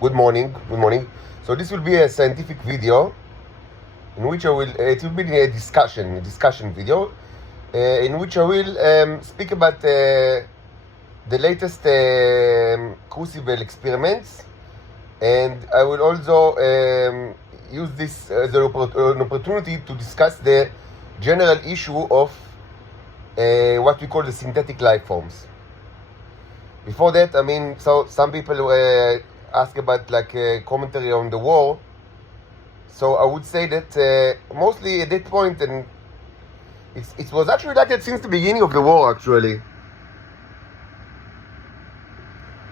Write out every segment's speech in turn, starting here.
Good morning. Good morning. So this will be a scientific video in which it will be a discussion video, in which I will speak about the latest crucible experiments, and I will also use this as an opportunity to discuss the general issue of what we call the synthetic life forms. Before that, so some people ask about commentary on the war. So I would say that mostly at that point, and it was actually like that since the beginning of the war, actually.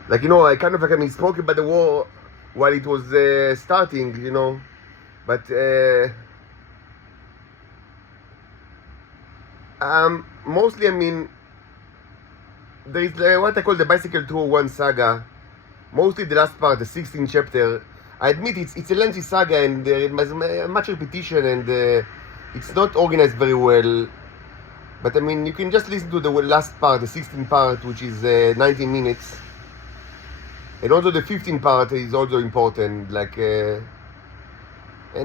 I kind of spoke about the war while it was starting, but mostly, there is what I call the Bicycle 201 saga. Mostly the last part, the 16th chapter. I admit it's a lengthy saga, and there is much repetition, and it's not organized very well. But you can just listen to the last part, the 16th part, which is 19 minutes. And also the 15th part is also important. And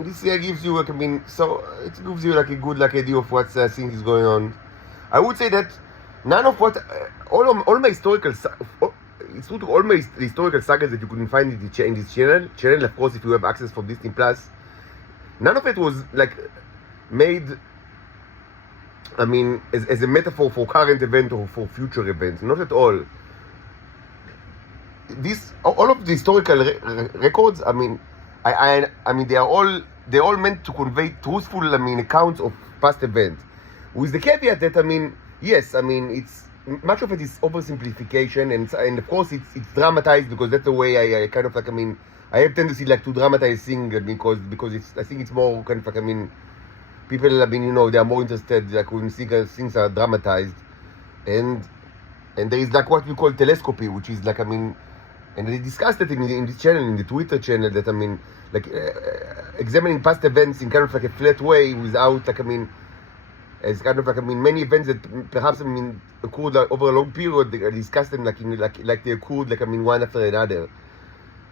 this gives you, so it gives you a good idea of what things is going on. I would say that none of what all my historical it's true to all my historical sagas that you couldn't find in this channel. Of course, if you have access from Disney Plus, none of it was made as a metaphor for current event or for future events. Not at all. All of the historical records, they are all meant to convey truthful accounts of past events, with the caveat that yes, it's much of it is oversimplification, and of course it's dramatized, because that's the way I kind of I have tendency to dramatize things, because I think it's more kind of people they are more interested when things are dramatized, and there is what we call telescopy, which is and they discussed it in this channel, in the Twitter channel, that examining past events in kind of a flat way without as kind of many events that perhaps occurred over a long period. They discussed them like they occurred one after another.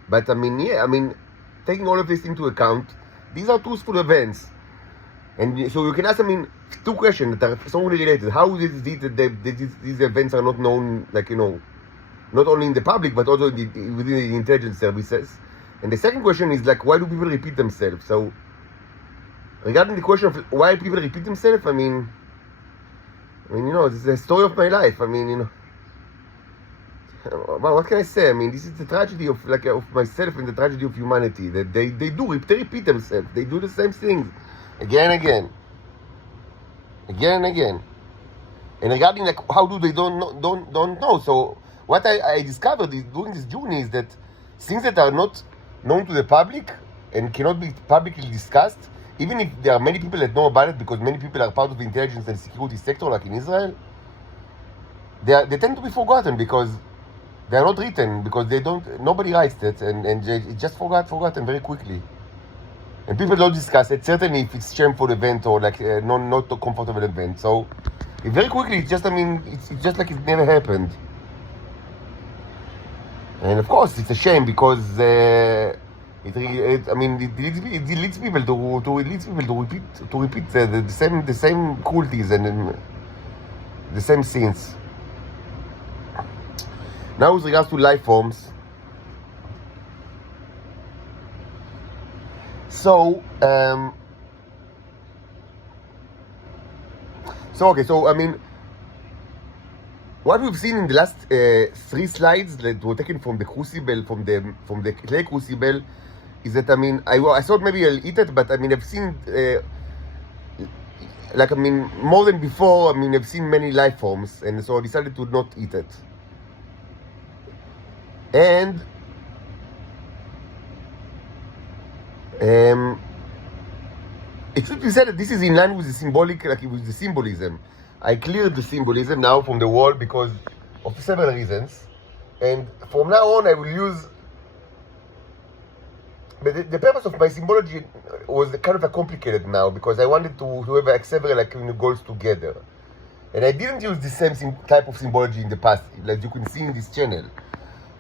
But taking all of this into account, these are truthful events, and so you can ask two questions that are strongly related. How is it that these events are not known, not only in the public but also within the intelligence services? And the second question is why do people repeat themselves? So regarding the question of why people repeat themselves, this is the story of my life. What can I say? This is the tragedy of myself and the tragedy of humanity. That they repeat themselves. They do the same things again and again. And regarding how do they don't know? So what I discovered during this journey is that things that are not known to the public and cannot be publicly discussed, even if there are many people that know about it, because many people are part of the intelligence and security sector, like in Israel, they tend to be forgotten because they are not written, because nobody writes it, and it's just forgotten very quickly. And people don't discuss it, certainly if it's shameful event or not a comfortable event. So very quickly, it's just it's just like it never happened. And of course, it's a shame, because it leads people to repeat the same cruelties and the same sins. Now, with regards to life forms, what we've seen in the last 3 slides that were taken from the crucible, from the clay crucible, is that I thought maybe I'll eat it, but I've seen more than before. I've seen many life forms, and so I decided to not eat it. And it should be said that this is in line with the symbolic, with the symbolism. I cleared the symbolism now from the wall because of several reasons, and from now on I will use. But the purpose of my symbology was kind of complicated now, because I wanted to have several goals together, and I didn't use the same type of symbology in the past, like you can see in this channel.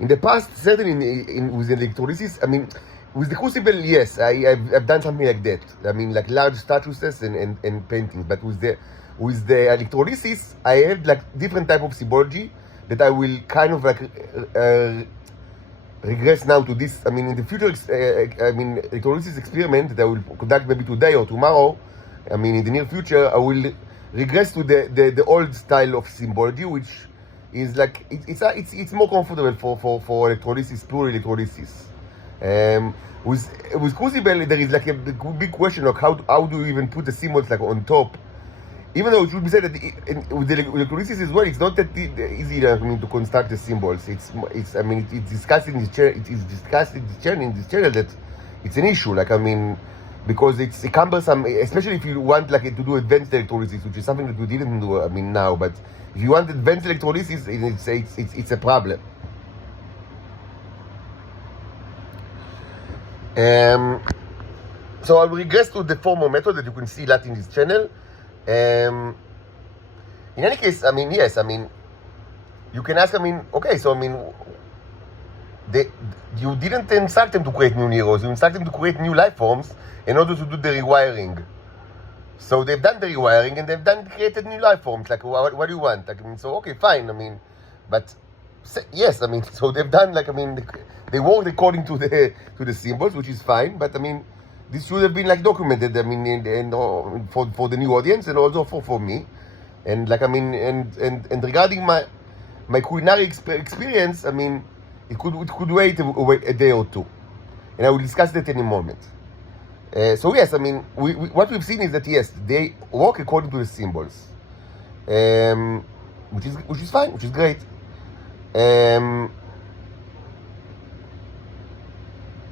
in the past, certainly with the electrolysis, I mean, with the crucible, yes, I've done something like that. I mean, like large statues and paintings. But with the electrolysis, I have like different type of symbology that I will kind of like regress now to this. I mean, in the future, electrolysis experiment that I will conduct maybe today or tomorrow. I mean, in the near future, I will regress to the old style of symbology, which is like it's more comfortable for electrolysis, pure electrolysis. With crucible, there is like a big question of how do you even put the symbols like on top. Even though it should be said that with the electrolysis as well, it's not that easy to construct the symbols. It's discussed in this channel that it's an issue. Like, I mean, because it's cumbersome, especially if you want like to do advanced electrolysis, which is something that we didn't do. I mean, now, but if you want advanced electrolysis, it's a problem. So I will regress to the formal method that you can see a lot in this channel. In any case, I mean, yes, I mean, you can ask, I mean, okay, so I mean, you didn't instruct them to create new neurons, you instruct them to create new life forms in order to do the rewiring. So they've done the rewiring and they've created new life forms. Like, what do you want? Like, I mean, so okay, fine. I mean, but yes, I mean, so they've done like, I mean, they worked according to the symbols, which is fine. But I mean, this should have been like documented. I mean, and for the new audience and also for me. And like, I mean, and regarding my culinary experience, I mean, it could wait a day or two, and I will discuss that in a moment. So yes, I mean, what we've seen is that yes, they work according to the symbols, which is fine, which is great.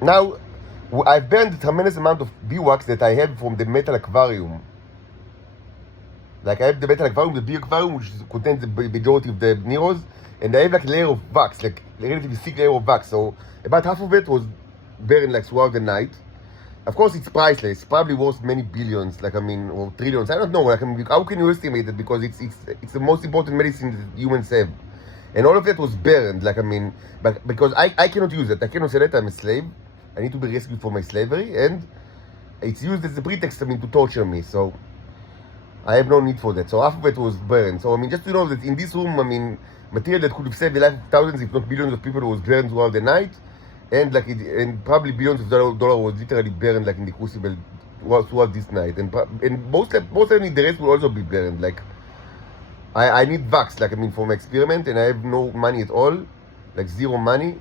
Now, I've burned a tremendous amount of beeswax that I have from the metal aquarium. Like, I have the metal aquarium, the bee aquarium, which contains the majority of the neros, and I have like a layer of wax, like a relatively thick layer of wax. So about half of it was burned like throughout the night. Of course, it's priceless. It's probably worth many billions, like, I mean, or trillions. I don't know. Like, I mean, how can you estimate it? Because it's the most important medicine that humans have, and all of that was burned. Like, I mean, but because I cannot use it, I cannot say that I'm a slave. I need to be rescued from my slavery, and it's used as a pretext, I mean, to torture me. So I have no need for that. So half of it was burned. So I mean, just to know that in this room, I mean, material that could have saved the life of thousands, if not billions of people, was burned throughout the night, and like and probably billions of dollars was literally burned like in the crucible throughout this night, and most certainly the rest will also be burned. Like, I need wax, like, I mean, for my experiment, and I have no money at all, like zero money.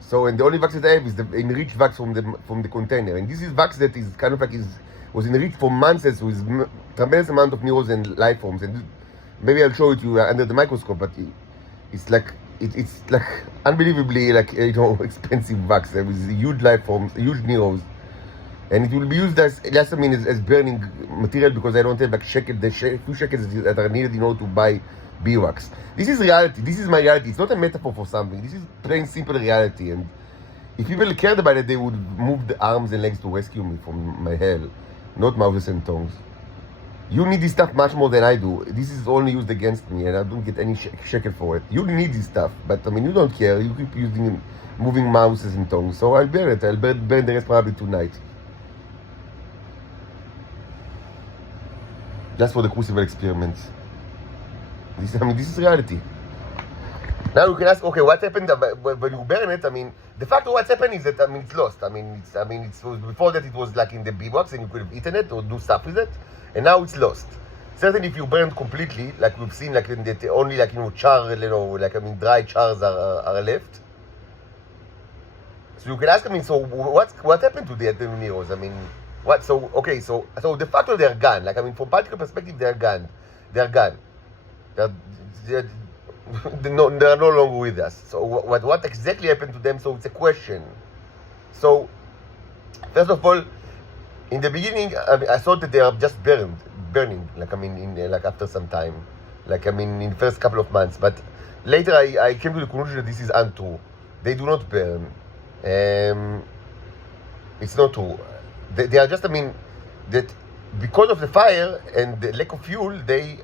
So, and the only wax that I have is the enriched wax from the container, and this is wax that is kind of like was enriched for months with tremendous amount of neurons and life forms, and maybe I'll show it to you under the microscope. But it's like it's like unbelievably like expensive wax with huge life forms, huge neurons, and it will be used as just as burning material because I don't have like few shekels that are needed in order to buy beeswax. This is reality. This is my reality. It's not a metaphor for something. This is plain simple reality. And if people cared about it, they would move the arms and legs to rescue me from my hell, not mouths and tongues. You need this stuff much more than I do. This is only used against me, and I don't get any shekel for it. You need this stuff, but I mean, you don't care. You keep using moving mouths and tongues. So I'll bear it. I'll burn the rest probably tonight. Just for the crucible experiments. This is reality. Now you can ask, okay, what happened when you burn it? I mean, the fact of what's happened is that it's lost. It was before that it was like in the beeswax and you could have eaten it or do stuff with it, and now it's lost. Certainly, if you burn it completely, like we've seen, like in the only char, dry chars are left. So you can ask, so what happened to the neros? I mean, what? So okay, so the fact that they're gone. Like, from practical perspective, they're gone. They're gone. They're no longer with us. So what exactly happened to them? So it's a question. So first of all, in the beginning, I thought that they are just burning. After some time, in the first couple of months. But later, I came to the conclusion that this is untrue. They do not burn. It's not true. They are just that because of the fire and the lack of fuel, they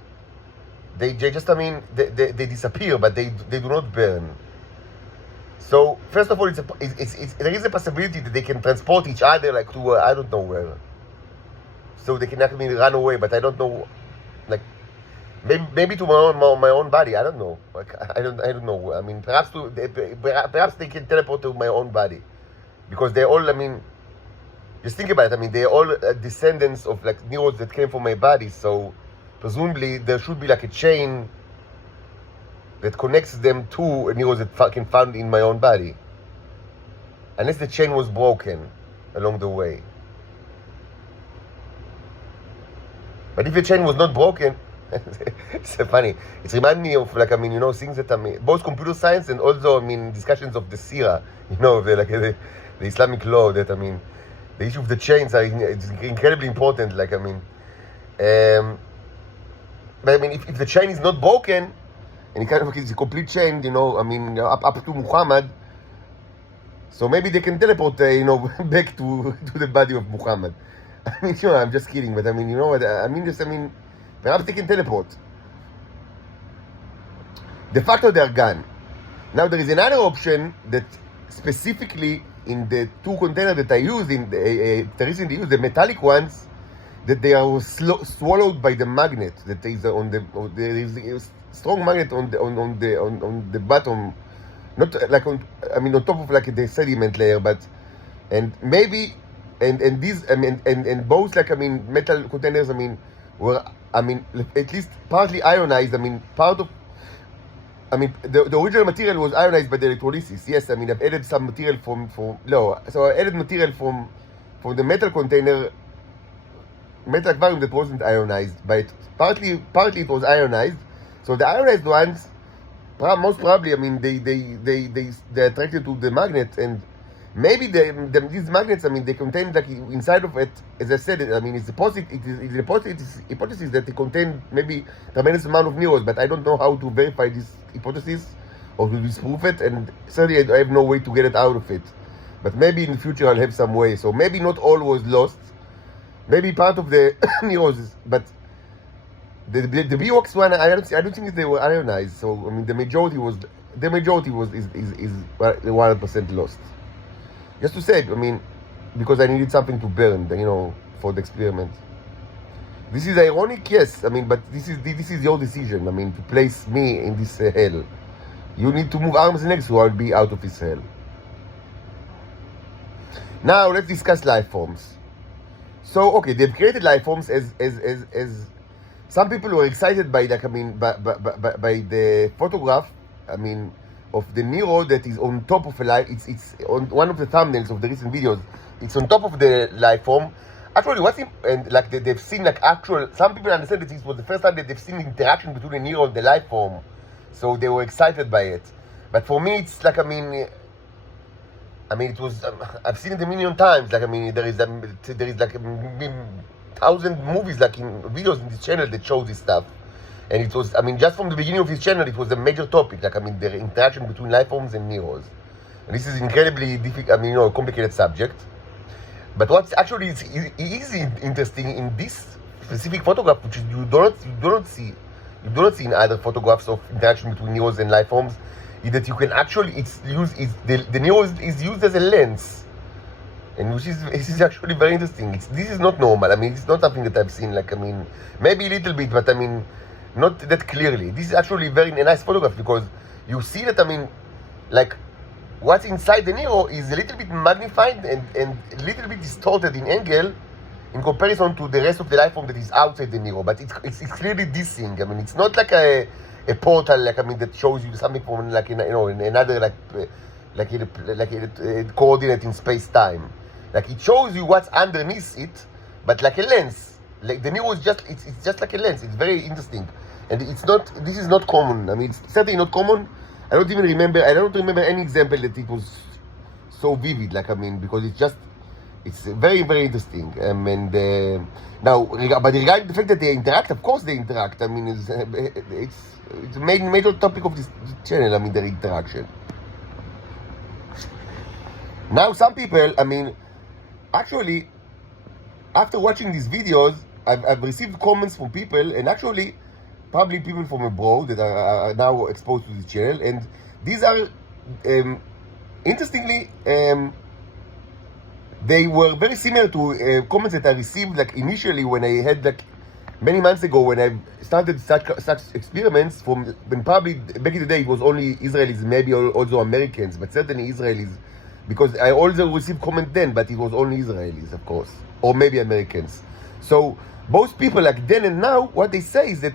just they disappear, but they do not burn. So first of all, there is a possibility that they can transport each other like to I don't know where. So they can actually run away, but I don't know, like maybe to my own body. I don't know. Like I don't know. I mean, perhaps they can teleport to my own body, because they're all. I mean, just think about it. I mean, they're all descendants of like neurons that came from my body. So presumably there should be like a chain that connects them to neurons that can found in my own body, unless the chain was broken along the way. But if the chain was not broken, it's funny. It reminds me of like, I mean, you know, things that I mean, both computer science and also, I mean, discussions of the Sira, you know, the Islamic law. That I mean, the issue of the chains it's incredibly important. Like, I mean, but I mean, if the chain is not broken, and it kind of is a complete chain, you know, I mean, up to Muhammad, so maybe they can teleport, you know, back to the body of Muhammad. I mean, you know, I'm just kidding, but I mean, you know what? I mean, perhaps they can teleport. De facto, they are gone. Now, there is another option that specifically in the two containers that I used, recently used, the metallic ones, that they are swallowed by the magnet that is on there is a strong magnet on the bottom, not like on top of like the sediment layer, but and maybe. And these, I mean, and both, like, I mean, metal containers, I mean, were, I mean, at least partly ionized. I mean, I mean, the original material was ionized by the electrolysis. Yes, I mean, I've added some material so I added material from the metal container, metal aquarium that wasn't ionized, but partly it was ionized. So the ionized ones, most probably, I mean, they're attracted to the magnet, and maybe these magnets, I mean, they contain, like, inside of it, as I said, I mean, it's a hypothesis that they contain maybe tremendous amount of neurons, but I don't know how to verify this hypothesis or to disprove it, and certainly I have no way to get it out of it. But maybe in the future I'll have some way. So maybe not all was lost. Maybe part of the neurons, but the Vivo Ex one, I don't think they were ionized. So I mean, the majority is 100% lost. Just to say, I mean, because I needed something to burn, you know, for the experiment. This is ironic, yes. I mean, but this is your decision. I mean, to place me in this hell. You need to move arms and legs, so I'll be out of this hell. Now let's discuss life forms. So okay, they've created life forms as some people were excited by, like, I mean, by the photograph, I mean, of the Nero that is on top of a life. It's on one of the thumbnails of the recent videos. It's on top of the life form. Actually, and like they've seen like actual. Some people understand that this was the first time that they've seen interaction between the Nero and the life form, so they were excited by it. But for me, it's like, I mean, it was. I've seen it a million times. Like, I mean, there is like 1,000 movies, like, in videos in this channel that show this stuff. And it was, I mean, just from the beginning of his channel, it was a major topic. Like, I mean, the interaction between life forms and Neros. And this is incredibly difficult, I mean, you know, a complicated subject. But what's actually is interesting in this specific photograph, which you do not see in other photographs of interaction between Neros and life forms, is that you can actually, the Nero is used as a lens. And this is actually very interesting. This is not normal. I mean, it's not something that I've seen, like, I mean, maybe a little bit, but I mean, not that clearly. This is actually a nice photograph, because you see that, I mean, like, what's inside the Nero is a little bit magnified and a little bit distorted in angle in comparison to the rest of the life form that is outside the Nero. But it's clearly this thing. I mean, it's not like a portal, like, I mean, that shows you something from, like, in another, like a coordinate in space-time. Like, it shows you what's underneath it, but like a lens. Like, the Nero is it's just like a lens. It's very interesting. And this is not common. I mean, it's certainly not common. I don't remember any example that it was so vivid. Like, I mean, because it's very, very interesting. Now, but regarding the fact that they interact, of course they interact. I mean, it's a major topic of this channel. I mean, their interaction. Now, some people, I mean, actually, after watching these videos, I've received comments from people, and actually, probably people from abroad that are now exposed to this channel, and these are interestingly, they were very similar to comments that I received like initially when I had like many months ago when I started such experiments from when probably back in the day it was only Israelis, maybe also Americans, but certainly Israelis, because I also received comment then, but it was only Israelis, of course, or maybe Americans. So both people like then and now, what they say is that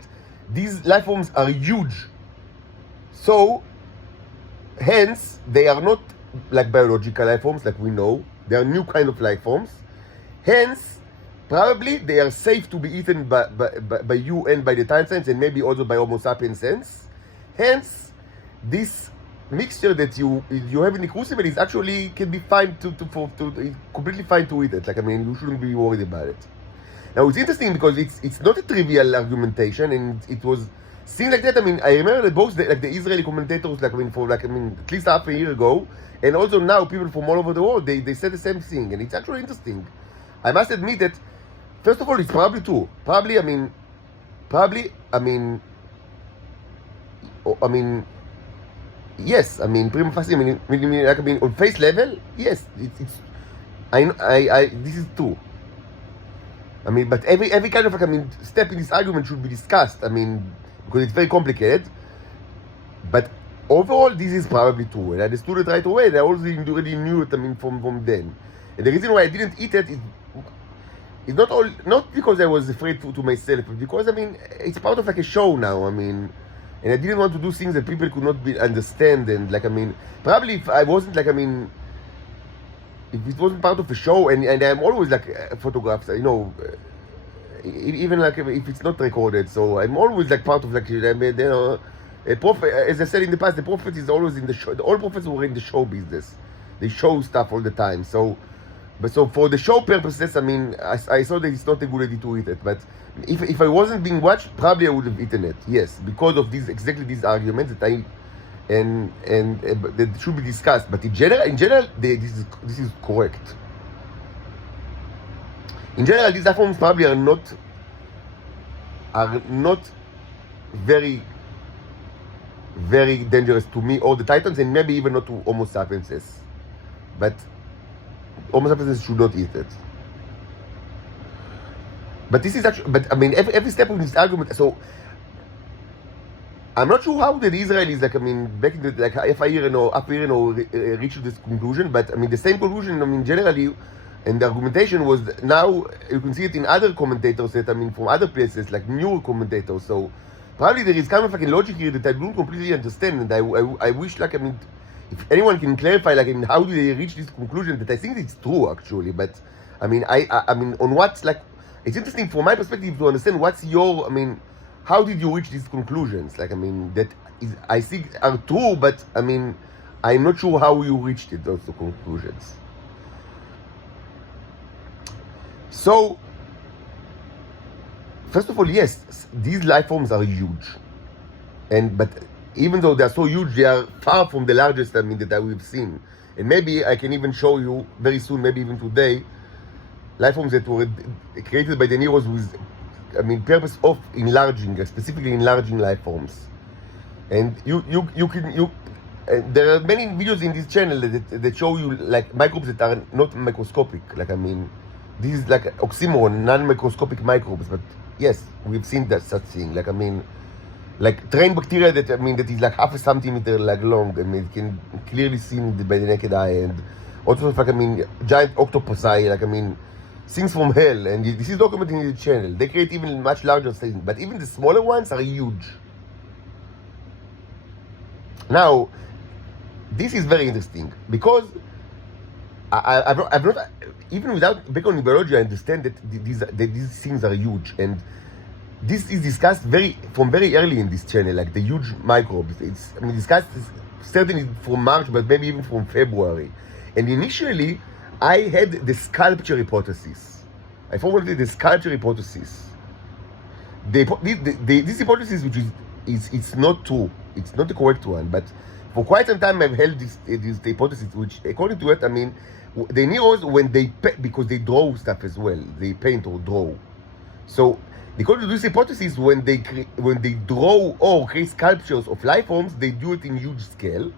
these life forms are huge. So hence they are not like biological life forms like we know. They are new kind of life forms. Hence, probably they are safe to be eaten by you and by the time sense, and maybe also by Homo sapiens sense. Hence, this mixture that you have in the crucible is actually can be fine to completely fine to eat it. Like, I mean, you shouldn't be worried about it. Now it's interesting because it's not a trivial argumentation, and it was seen like that. I mean, I remember that both the Israeli commentators, like, I mean, for like, I mean, at least half a year ago, and also now people from all over the world, they said the same thing, and it's actually interesting. I must admit that, first of all, it's probably true. Probably, I mean, yes, I mean, prima facie, I mean, on face level, yes, this is true. I mean, but every kind of, like, I mean, step in this argument should be discussed. I mean, because it's very complicated. But overall, this is probably true, and I understood it right away. And I already knew it. I mean, from then. And the reason why I didn't eat it is not because I was afraid to myself, but because, I mean, it's part of like a show now. I mean, and I didn't want to do things that people could not understand. And like, I mean, probably if I wasn't like, I mean, if it wasn't part of a show, and I'm always like photographs, you know, even like if it's not recorded, so I'm always like part of like, I mean, you know, a prophet, as I said in the past, the prophet is always in the show. All prophets were in the show business. They show stuff all the time. So for the show purposes, I mean, I saw that it's not a good idea to eat it. But if I wasn't being watched, probably I would have eaten it. Yes, because of exactly these arguments that that should be discussed. But in general, this is correct. In general, these life forms probably are not very, very dangerous to me or the Titans, and maybe even not to Homo sapienses. But Homo sapienses should not eat it. But this is actually, but I mean, every step of this argument. So I'm not sure how the Israelis, like, I mean, back in the, like, half a year reached this conclusion. But I mean, the same conclusion, I mean, generally. And the argumentation was, now you can see it in other commentators that, I mean, from other places, like newer commentators. So probably there is kind of like a logic here that I don't completely understand. And I wish, like, I mean, if anyone can clarify, like, I mean, how do they reach this conclusion? That I think it's true, actually. But I mean, I mean, on what's like, it's interesting from my perspective to understand what's your, I mean, how did you reach these conclusions? Like, I mean, that is, I think are true, but I mean, I'm not sure how you reached it, those conclusions. So, first of all, yes, these life forms are huge, but even though they are so huge, they are far from the largest, I mean, that we've seen. And maybe I can even show you very soon, maybe even today, life forms that were created by the Neros with, I mean, purpose of enlarging, specifically enlarging life forms. And there are many videos in this channel that show you like microbes that are not microscopic, like, I mean. This is like oxymoron, non-microscopic microbes, but yes, we've seen that such thing. Like, I mean, like trained bacteria that, I mean, that is like half a centimeter like long. I mean, it can clearly seen by the naked eye, and also like, I mean, giant octopusi, like, I mean, things from hell. And this is documented in the channel. They create even much larger things, but even the smaller ones are huge. Now, this is very interesting because I've not, even without background in biology, I understand that these things are huge, and this is discussed from very early in this channel, like the huge microbes. It's, I mean, discussed certainly from March, but maybe even from February. And initially, I had the sculpture hypothesis. I formulated the sculpture hypothesis. This hypothesis, which is it's not true, it's not the correct one, but for quite some time I've held this hypothesis, which according to it, I mean, the Neros, when they because they draw stuff as well, they paint or draw. So according to this hypothesis, when they draw or create sculptures of life forms, they do it in huge scale,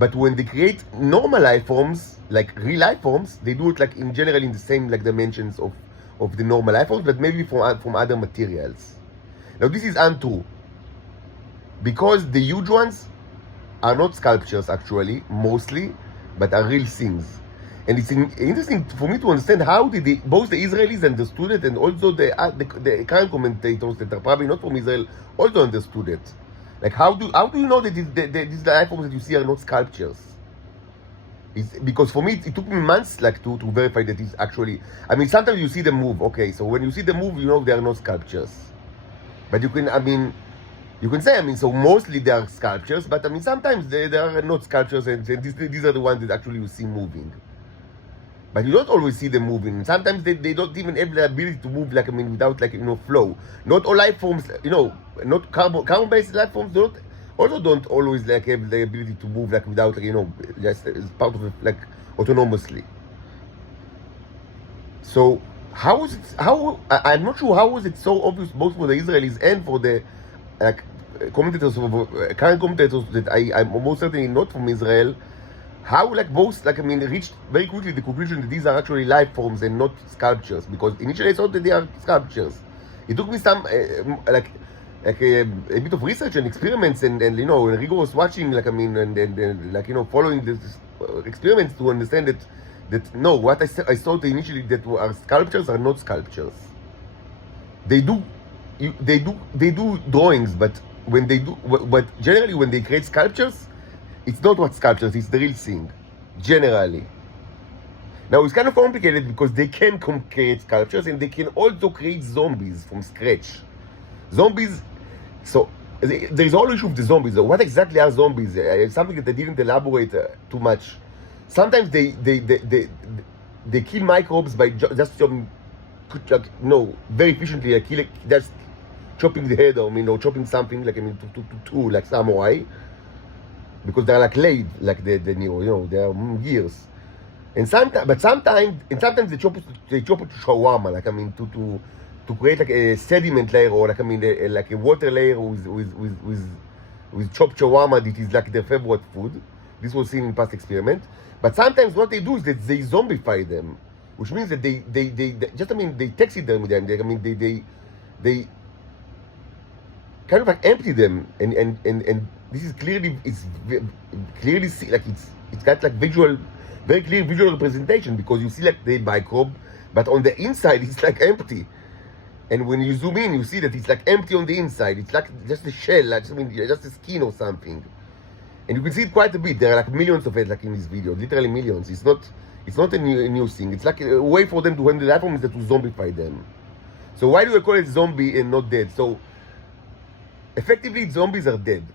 But when they create normal life forms, like real life forms, they do it like in general in the same like dimensions of the normal life forms, but maybe from other materials. Now this is untrue, because the huge ones are not sculptures actually, mostly, but are real things. And it's interesting for me to understand how did both the Israelis understood it, and also the current commentators that are probably not from Israel also understood it. Like how do you know that these life forms that you see are not sculptures? It's because for me it took me months like to verify that it's actually. I mean, sometimes you see them move. Okay, so when you see them move, you know they are not sculptures. But you can say, I mean, so mostly they are sculptures, but I mean, sometimes they are not sculptures, and these are the ones that actually you see moving. But you don't always see them moving. Sometimes they don't even have the ability to move, like, I mean, without, like, flow. Not all life forms, not carbon-based life forms don't always, like, have the ability to move, like, without, like, just as part of it, like, autonomously. So, I'm not sure how was it so obvious both for the Israelis and for the, like, commentators, current commentators that I'm almost certainly not from Israel, how like both reached very quickly the conclusion that these are actually life forms and not sculptures, because initially I thought that they are sculptures. It took me some like a bit of research and experiments and rigorous watching, and following this experiments to understand that no, what I thought initially that are sculptures are not sculptures. They do drawings, but generally when they create sculptures, it's not what sculptures, it's the real thing, generally. Now it's kind of complicated because they can create sculptures and they can also create zombies from scratch. Zombies, so there is all issue with the zombies. What exactly are zombies? Something that they didn't elaborate too much. Sometimes they kill microbes by just very efficiently, like just chopping the head or chopping something like samurai. Because they're like lathe, like the they are gears, and sometimes they chop it to shawarma, to create like a sediment layer, or like a water layer with chopped shawarma that is like their favorite food. This was seen in past experiment. But sometimes what they do is that they zombify them, which means that they taxidermy them. They kind of like empty them and this is clearly like it's got like very clear visual representation, because you see like the microbe, but on the inside it's like empty. And when you zoom in, you see that it's like empty on the inside. It's like just a shell, just a skin or something. And you can see it quite a bit. There are like millions of it, like in this video, literally millions. It's not a new thing. It's like a way for them to handle life forms, that to zombify them. So why do I call it zombie and not dead? So effectively, zombies are dead.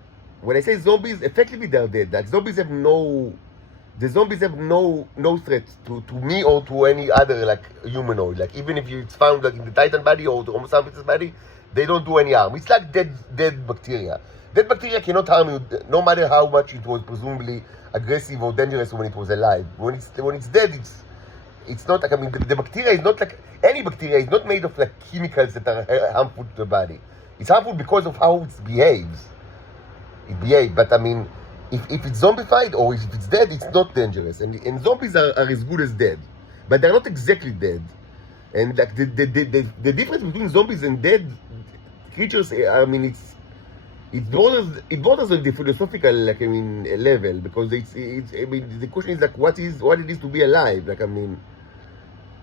When I say zombies, effectively they're dead. Like zombies have no threat to me or to any other like humanoid. Like even if it's found like in the Titan body or the Homo sapiens body, they don't do any harm. It's like dead bacteria. Dead bacteria cannot harm you, no matter how much it was presumably aggressive or dangerous when it was alive. When it's dead, it's not like, the bacteria is not like any bacteria is not made of like chemicals that are harmful to the body. It's harmful because of how it behaves. But if it's zombified or if it's dead, it's not dangerous. And zombies are as good as dead, but they're not exactly dead. And like the difference between zombies and dead creatures, it borders on the philosophical level, because the question is like what it is to be alive,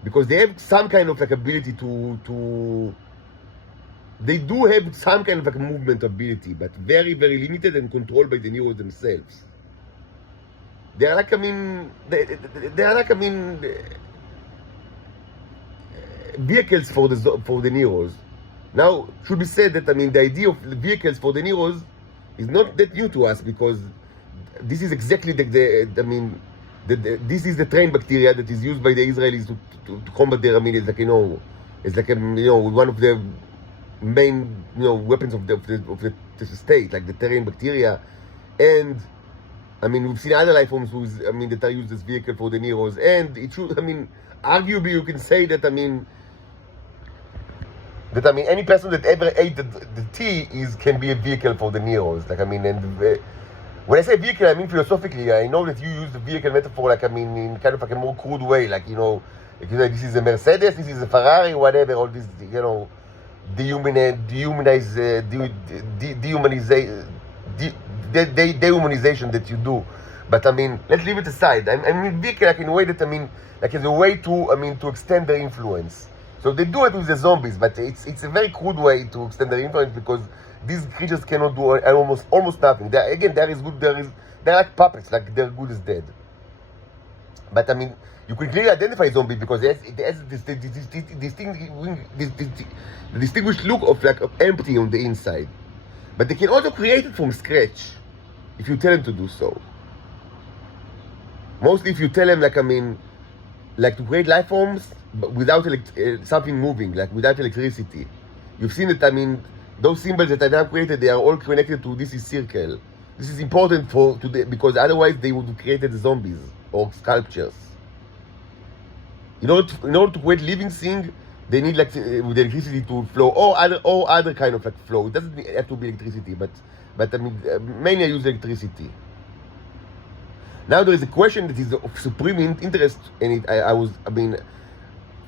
because they have some kind of like ability to they do have some kind of like movement ability, but very, very limited and controlled by the neurons themselves. They are like, vehicles for the neurons. Now, should be said that, the idea of vehicles for the neurons is not that new to us, because this is exactly this is the trained bacteria that is used by the Israelis to combat their, it's like one of the main weapons of the state, like the terrain bacteria. And we've seen other life forms that are used as vehicle for the neurons, and it should arguably you can say that any person that ever ate the tea can be a vehicle for the neurons, When I say vehicle, I mean philosophically. I know that you use the vehicle metaphor like, I mean, in kind of like a more crude way, like, you know, this is a Mercedes, this is a Ferrari, whatever, all this, you know, dehumanization that you do. But I mean, let's leave it aside. I mean, vehicle like in a way that, I mean, like as a way to, I mean, to extend their influence. So they do it with the zombies, but it's a very crude way to extend their influence because these creatures cannot do almost nothing. They're like puppets, like they're good as dead. But I mean, you can clearly identify zombie because it has this distinguished look of like of empty on the inside. But they can also create it from scratch if you tell them to do so. Mostly if you tell them, like, I mean, like to create life forms but without something moving, like without electricity. You've seen it, I mean, those symbols that I have created, they are all connected to this is circle. This is important for today because otherwise they would have created zombies or sculptures. In order to create living thing, they need like with electricity to flow or other kind of like flow. It doesn't have to be electricity, but I mean mainly I use electricity. Now there is a question that is of supreme interest, and I mean,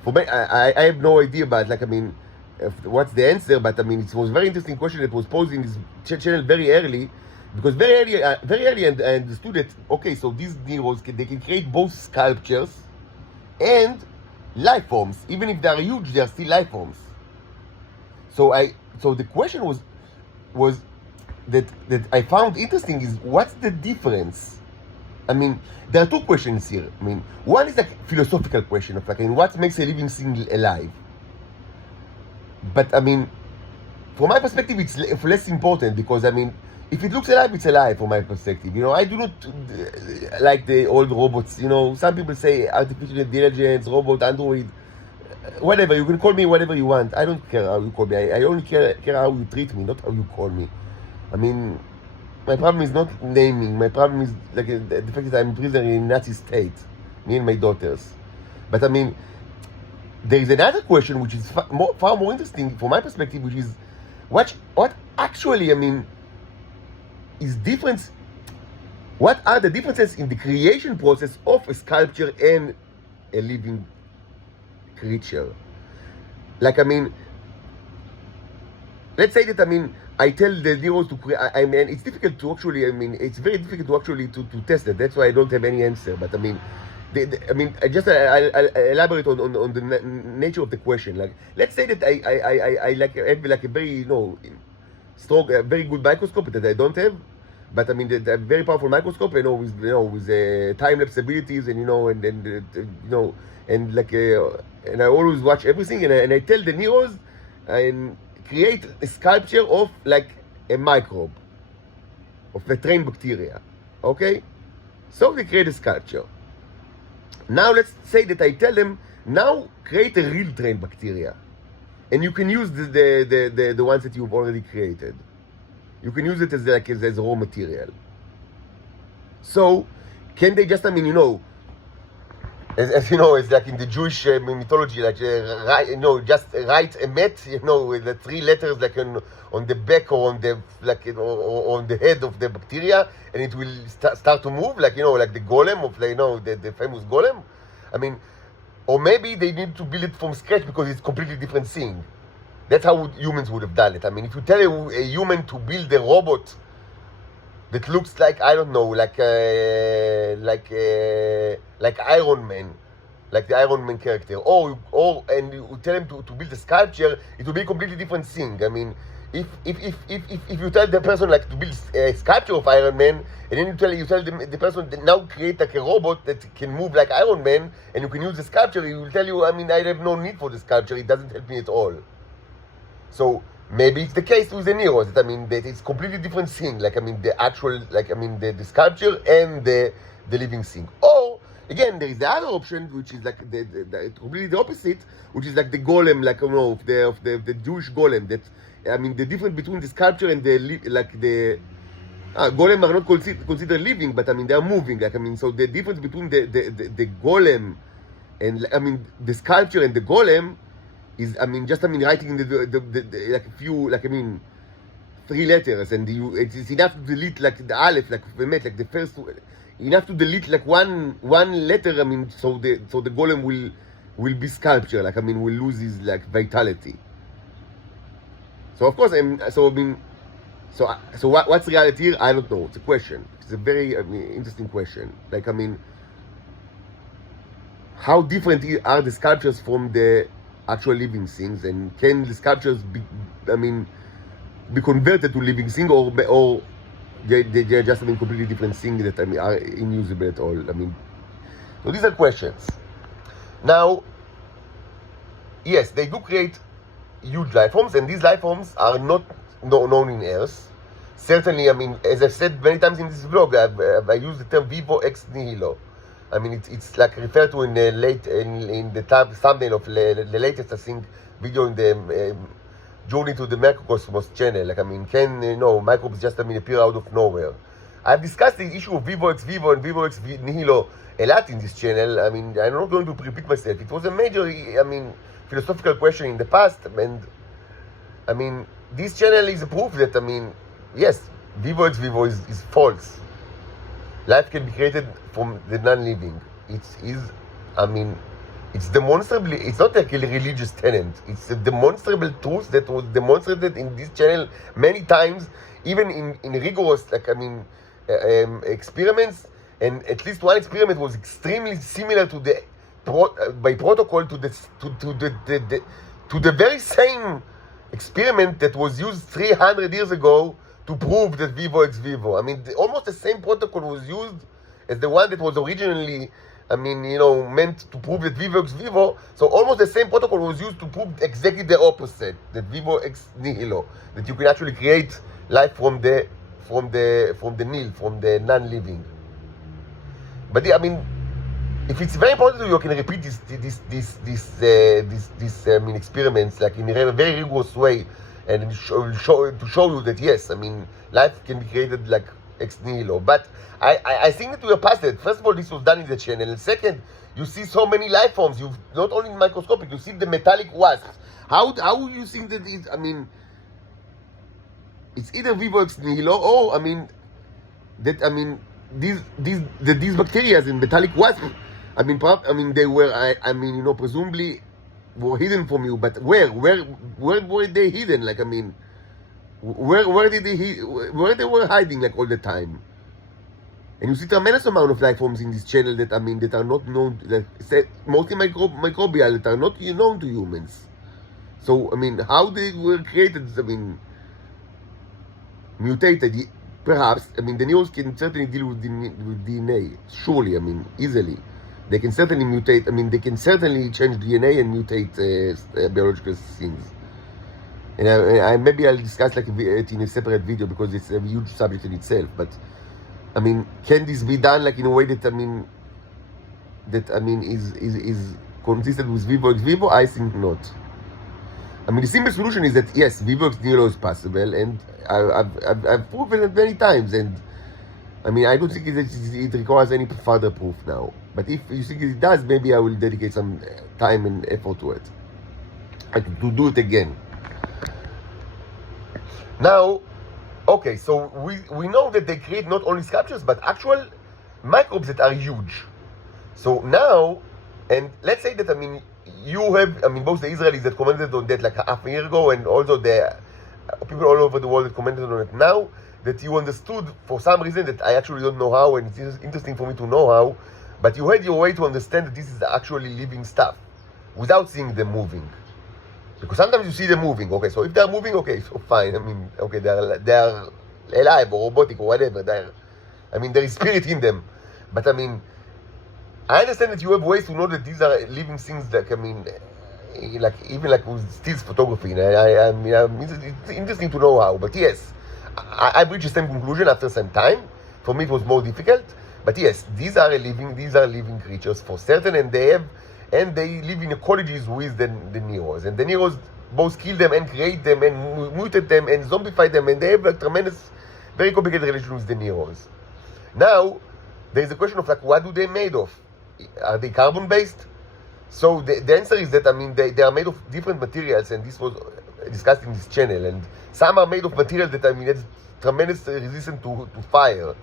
for me, I have no idea about, like, I mean, what's the answer, but I mean, it was a very interesting question that was posed in this channel very early, because very early I understood that, okay, so these neurons, they can create both sculptures and life forms. Even if they are huge, they are still life forms. So the question was that I found interesting is, what's the difference? I mean, there are two questions here. I mean, one is like philosophical question of like, I mean, what makes a living thing alive? But I mean, from my perspective, it's less important because I mean, if it looks alive, it's alive from my perspective. You know, I do not like the old robots. You know, some people say artificial intelligence, robot, android, whatever. You can call me whatever you want. I don't care how you call me. I only care how you treat me, not how you call me. I mean, my problem is not naming. My problem is like the fact that I'm a prisoner in a Nazi state, me and my daughters. But I mean, there is another question which is far more interesting from my perspective, which is what actually, I mean, is difference. What are the differences in the creation process of a sculpture and a living creature? Like, I mean, let's say that, I mean, I tell the neurons to create. I mean, it's difficult to actually. I mean, it's very difficult to actually to test it. That's why I don't have any answer. But I mean, I mean, I'll elaborate on the nature of the question. Like, let's say that I have like a very strong, very good microscope that I don't have. But I mean, the very powerful microscope, with time lapse abilities, and and like and I always watch everything, and I tell the neurons and create a sculpture of like a microbe, of a trained bacteria, okay? So they create a sculpture. Now let's say that I tell them, now create a real trained bacteria. And you can use the ones that you've already created. You can use it as like as raw material. So, can they just, I mean, as you know, it's like in the Jewish mythology, like just write emet, with the 3 letters like on the back or on the or on the head of the bacteria, and it will start to move, like like the golem of the famous golem. I mean, or maybe they need to build it from scratch because it's a completely different thing. That's how humans would have done it. I mean, if you tell a human to build a robot that looks like, I don't know, like Iron Man, like the Iron Man character, and you tell him to build a sculpture, it will be a completely different thing. I mean, if you tell the person like to build a sculpture of Iron Man, and then you tell the person that now create like a robot that can move like Iron Man, and you can use the sculpture, he will tell you, I mean, I have no need for the sculpture, it doesn't help me at all. So maybe it's the case with the neurons. That, I mean, that it's completely different thing. Like, I mean, the actual, like, I mean, the sculpture and the living thing. Or again, there is the other option, which is like the completely the opposite, which is like the golem, like of the Jewish golem. That, I mean, the difference between the sculpture and the golem are not considered living, but I mean they are moving. Like, I mean, so the difference between the golem and, I mean, the sculpture and the golem is, I mean, just, I mean, writing in like a few, like, I mean, 3 letters, and it's enough to delete like the aleph, like the first, enough to delete like one letter. I mean, so the golem will be sculpture, like, I mean, will lose his like vitality. So of course, so what's reality here? I don't know. It's a question. It's a very interesting question. Like, I mean, how different are the sculptures from the actual living things, and can the sculptures be converted to living things, or they're just completely different things that are unusable at all? I mean, so these are questions. Now, yes, they do create huge life forms, and these life forms are not known in Earth. Certainly, I mean, as I've said many times in this vlog, I use the term Vivo Ex nihilo. I mean, it's like referred to in the thumbnail of the latest, I think, video in the Journey to the Microcosmos channel. Like, I mean, microbes just, appear out of nowhere. I've discussed the issue of Vivo Ex Vivo and Vivo Ex nihilo a lot in this channel. I mean, I'm not going to repeat myself. It was a major, philosophical question in the past, and I mean, this channel is a proof that, yes, Vivo Ex Vivo is false. Life can be created from the non-living. It's demonstrably, it's not like a religious tenet. It's a demonstrable truth that was demonstrated in this channel many times, even in rigorous, experiments. And at least one experiment was extremely similar to the by protocol to the very same experiment that was used 300 years ago to prove that Vivo Ex Vivo. I mean, almost the same protocol was used as the one that was originally, meant to prove that Vivo Ex Vivo. So almost the same protocol was used to prove exactly the opposite, that Vivo Ex nihilo, that you can actually create life from the nil, from the non-living. But if it's very important to you, you can repeat these experiments like in a very rigorous way, and to show you that yes, life can be created like ex nihilo. But I think that we are past it. First of all, this was done in the channel, and second, you see so many life forms. You've not only microscopic, you see the metallic wasps. How you think that is? It's either Vivo Ex nihilo or these bacteria in metallic wasps. They were presumably were hidden from you, but where were they hidden? Like, where they were hiding like all the time? And you see tremendous amount of life forms in this channel that that are not known, that mostly microbial, that are not known to humans. So how they were created? Mutated, perhaps. The neurons can certainly deal with DNA. Surely, easily. They can certainly mutate. They can certainly change DNA and mutate biological things. And maybe I'll discuss it in a separate video because it's a huge subject in itself. But can this be done in a way that is consistent with Vivo Ex Vivo? I think not. The simple solution is that yes, Vivo Ex nihilo is possible, and I've proven it many times. And I don't think it requires any further proof now. But if you think it does, maybe I will dedicate some time and effort to it, to do it again. Now, okay, so we know that they create not only sculptures, but actual microbes that are huge. So now, and let's say that, you have, both the Israelis that commented on that like half a year ago, and also the people all over the world that commented on it now, that you understood for some reason that I actually don't know how, and it's interesting for me to know how, but you had your way to understand that this is actually living stuff without seeing them moving. Because sometimes you see them moving. Okay, so if they're moving, okay, so fine. Okay, they're alive or robotic or whatever. There is spirit in them. But I understand that you have ways to know that these are living things that, even with still photography. It's interesting to know how. But yes, I've reached the same conclusion after some time. For me, it was more difficult. But yes, these are living creatures for certain, and they live in ecologies with the neros. And the neros both kill them and create them and mutate them and zombify them, and they have a tremendous, very complicated relation with the neros. Now, there is a question of what do they made of? Are they carbon based? So the answer is that they are made of different materials, and this was discussed in this channel, and some are made of material that, I mean, it's tremendous resistant to fire,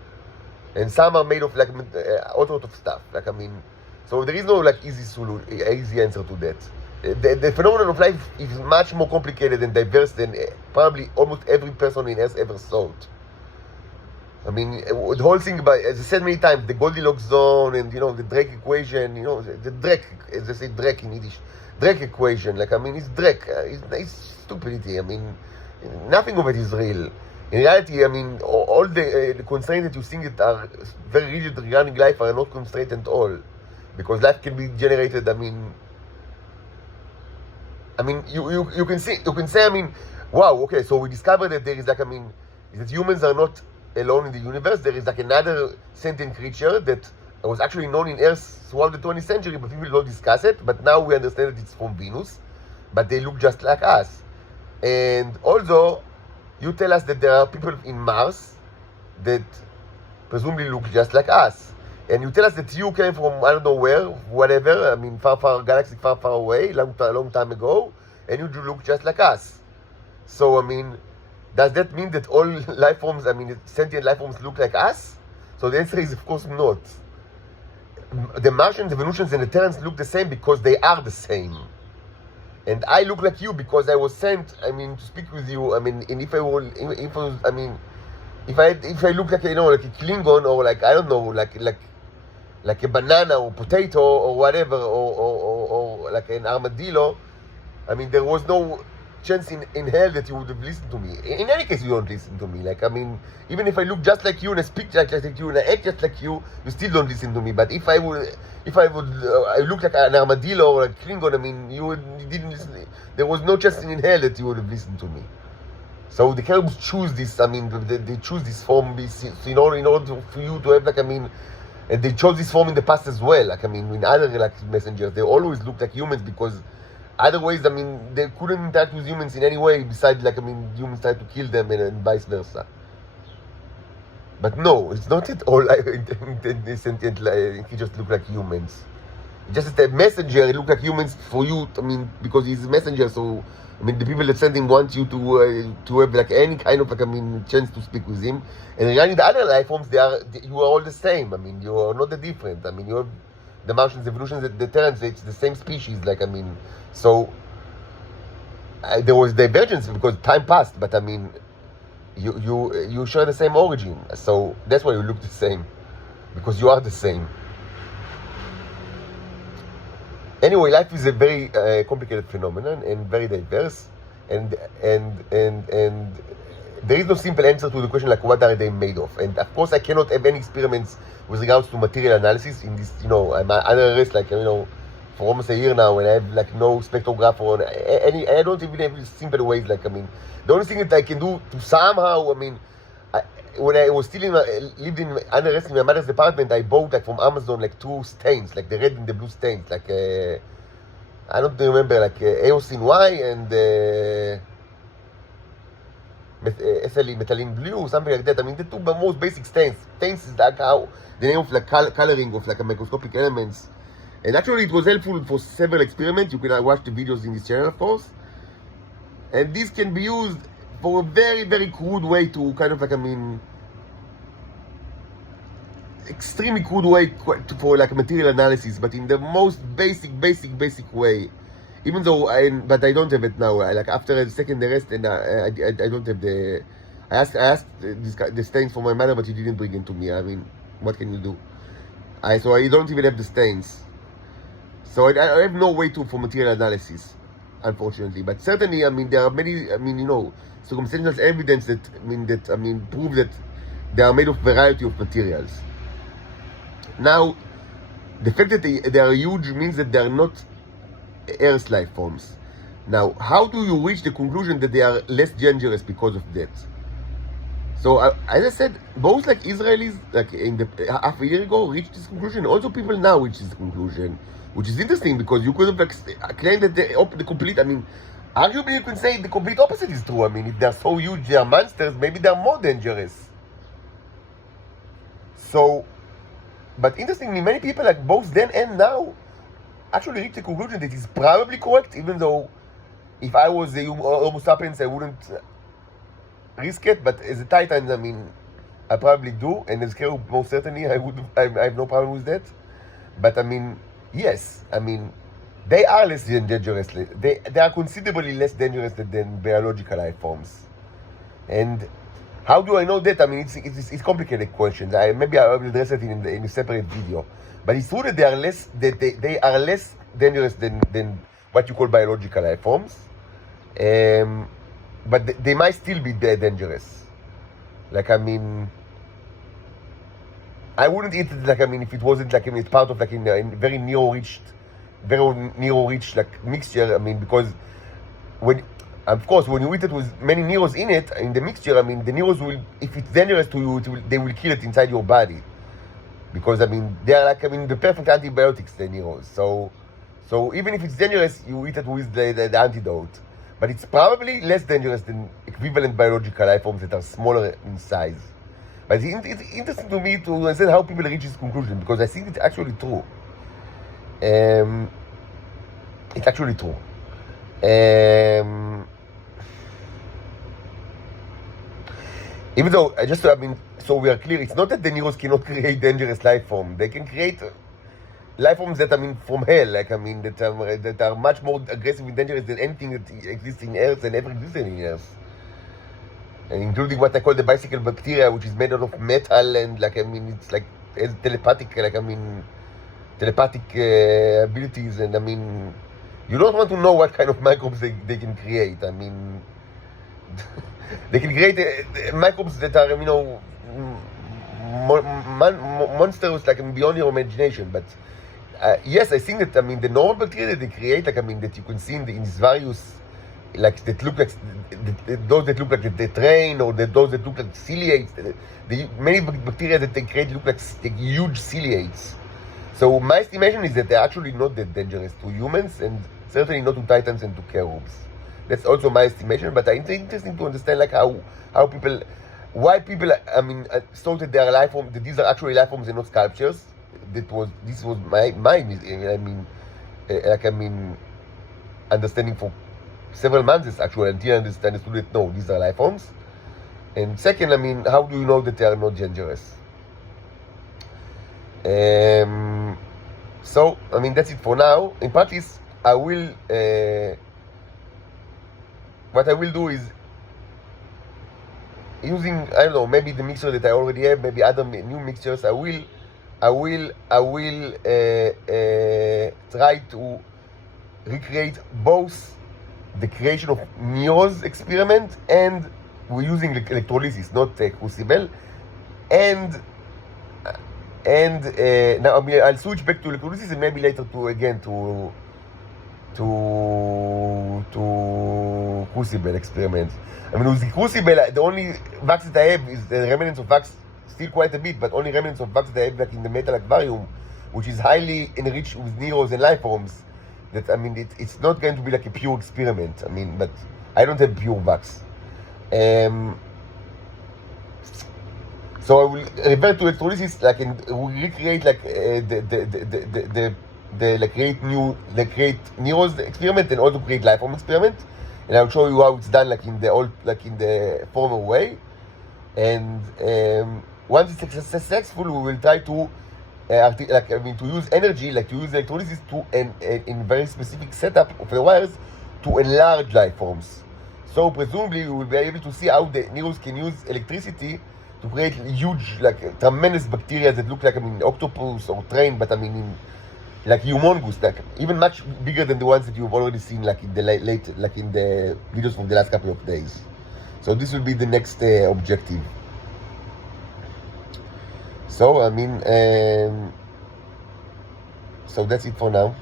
and some are made of like all sorts of stuff. Like, I mean, so there is no like easy answer to that. The phenomenon of life is much more complicated and diverse than probably almost every person in Earth ever thought. I mean, the whole thing about, as I said many times, the Goldilocks zone and, the Drake equation, the Drake, as they say Drake in Yiddish, Drake equation, like, I mean, it's Drake, it's stupidity. I mean, nothing of it is real. In reality, I mean, all the constraints that you think that are very rigid regarding life are not constraints at all. Because life can be generated, I mean, you can say, I mean, wow, okay, so we discovered that there is like, I mean, that humans are not alone in the universe. There is like another sentient creature that was actually known in Earth throughout the 20th century, but people don't discuss it. But now we understand that it's from Venus, but they look just like us. And also, you tell us that there are people in Mars that presumably look just like us. And you tell us that you came from, I don't know where, whatever, I mean, far, galaxy far away, long time ago, and you do look just like us. So, I mean, does that mean that all life forms, I mean, sentient life forms look like us? So the answer is, of course, not. The Martians, the Venusians, and the Terrans look the same because they are the same. And I look like you because I was sent, I mean, to speak with you. I mean, and if I look like, like a Klingon, or like, I don't know, like a banana or potato or whatever, or like an armadillo, I mean, there was no chance in hell that you would have listened to me. In any case, you don't listen to me. Like, I mean, even if I look just like you and I speak just like you and I act just like you, you still don't listen to me. But if I look like an armadillo or a Klingon, I mean, you didn't listen. There was no chance in hell that you would have listened to me. So the Caribs choose this. I mean, they choose this form, in order for you to have, like, I mean, and they chose this form in the past as well. Like, I mean, in other like messengers, they always looked like humans because otherwise, I mean, they couldn't interact with humans in any way besides, like, I mean, humans tried to kill them and vice versa. But no, it's not at all like sentient creatures look like humans. Just a messenger look like humans for you, I mean, because he's a messenger, so, I mean, the people that send him want you to have, like, any kind of, like, I mean, chance to speak with him. And regarding the other life forms, you are all the same. I mean, you are not that different. I mean, you have the Martians, the Venusians, the Terrans, it's the same species, like, I mean, so there was divergence because time passed, but I mean, you share the same origin, so that's why you look the same, because you are the same. Anyway, life is a very complicated phenomenon and very diverse, and there is no simple answer to the question like what are they made of. And of course, I cannot have any experiments with regards to material analysis in this. I'm under arrest, like, for almost a year now, and I have like no spectrograph or any. I don't even have simple ways. Like, I mean, the only thing that I can do to somehow, I mean, when I was still lived in under arrest in my mother's apartment, I bought like from Amazon like 2 stains, like the red and the blue stains, like I don't remember, like Eosin Y and ethylene methylene blue, something like that. I mean, the 2 most basic stains. Stains is like how the name of like coloring of like a microscopic elements. And actually, it was helpful for several experiments. You can watch the videos in this channel, of course. And this can be used for a very, very crude way to kind of like, I mean, extremely crude way for like material analysis, but in the most basic way. Even though but I don't have it now. Like after the second arrest, and I don't have the. I asked the stains for my mother, but he didn't bring it to me. I mean, what can you do? So I don't even have the stains. So I have no way for material analysis, unfortunately. But certainly, I mean, there are many. I mean, circumstantial evidence that prove that they are made of variety of materials. Now, the fact that they are huge means that they are not Earth life forms. Now, how do you reach the conclusion that they are less dangerous because of that? So, as I said, both like Israelis, like in the half a year ago, reached this conclusion. Also, people now reach this conclusion, which is interesting because you could have like, claimed that the complete. I mean, arguably, you can say the complete opposite is true. I mean, if they're so huge, they are monsters. Maybe they're more dangerous. So, but interestingly, many people, like both then and now, actually reach the conclusion that it's probably correct, even though if I was a Homo sapiens, I wouldn't risk it. But as a Titan, I mean, I probably do, and as Cherub, most certainly, I have no problem with that. But I mean, yes, I mean, they are less dangerous. They are considerably less dangerous than biological life forms. And how do I know that? I mean, it's complicated questions. Maybe I will address it in a separate video. But it's true that they are less dangerous than what you call biological life forms. But they might still be dangerous. Like, I mean, I wouldn't eat it, like, I mean, if it wasn't, like, I mean, it's part of, like, in very neo-rich like mixture. I mean, because of course, when you eat it with many Neros in it, in the mixture, I mean, the Neros will, if it's dangerous to you, they will kill it inside your body. Because, I mean, they are, like, I mean, the perfect antibiotics, the Neros. So even if it's dangerous, you eat it with the antidote. But it's probably less dangerous than equivalent biological life forms that are smaller in size. But it's interesting to me to understand how people reach this conclusion, because I think it's actually true. It's actually true. Even though, I mean, so we are clear, it's not that the Neros cannot create dangerous life forms. They can create life forms that, I mean, from hell, like, I mean, that are much more aggressive and dangerous than anything that exists in Earth and ever existed in Earth. And including what I call the bicycle bacteria, which is made out of metal, and, like, I mean, it's like, has telepathic, like, I mean, telepathic abilities. And, I mean, you don't want to know what kind of microbes they can create. I mean, they can create microbes that are, you know, monsters, like, beyond your imagination. But yes, I think that, I mean, the normal bacteria that they create, like, I mean, that you can see in these various, like, that look like those that look like the train, or those that look like ciliates. The many bacteria that they create look like huge ciliates. So my estimation is that they're actually not that dangerous to humans, and certainly not to Titans and to Cherubs. That's also my estimation. But it's interesting to understand, like, why people, I mean, thought that they are life forms, that these are actually life forms and not sculptures. This was my understanding for several months, actually, until I understood that no, these are life forms. And second, I mean, how do you know that they are not dangerous? So, I mean, that's it for now. In practice, I will, what I will do is, using, I don't know, maybe the mixture that I already have, maybe other new mixtures, I will try to recreate both the creation of Nero's experiment, and we're using electrolysis, not crucible, and now, I mean, I'll switch back to electrolysis, and maybe later to crucible experiments. I mean, with the crucible, the only wax that I have is the remnants of wax, still quite a bit, but only remnants of wax that I have, like, in the metal aquarium, which is highly enriched with Neros and life forms. That, I mean, it's not going to be like a pure experiment. I mean, but I don't have pure wax. So I will revert to electrolysis, like, and we recreate, like, create Nero's experiment, and also create life form experiment, and I'll show you how it's done, like, in the former way. And once it's successful, we will try to to use energy, like, to use electrolysis in very specific setup of the wires to enlarge life forms. So presumably we will be able to see how the Neros can use electricity to create huge, like, tremendous bacteria that look like, I mean, octopus or train, but, I mean, like, humongous, like, even much bigger than the ones that you've already seen, like, in the like, in the videos from the last couple of days. So this will be the next objective. So, I mean, so that's it for now.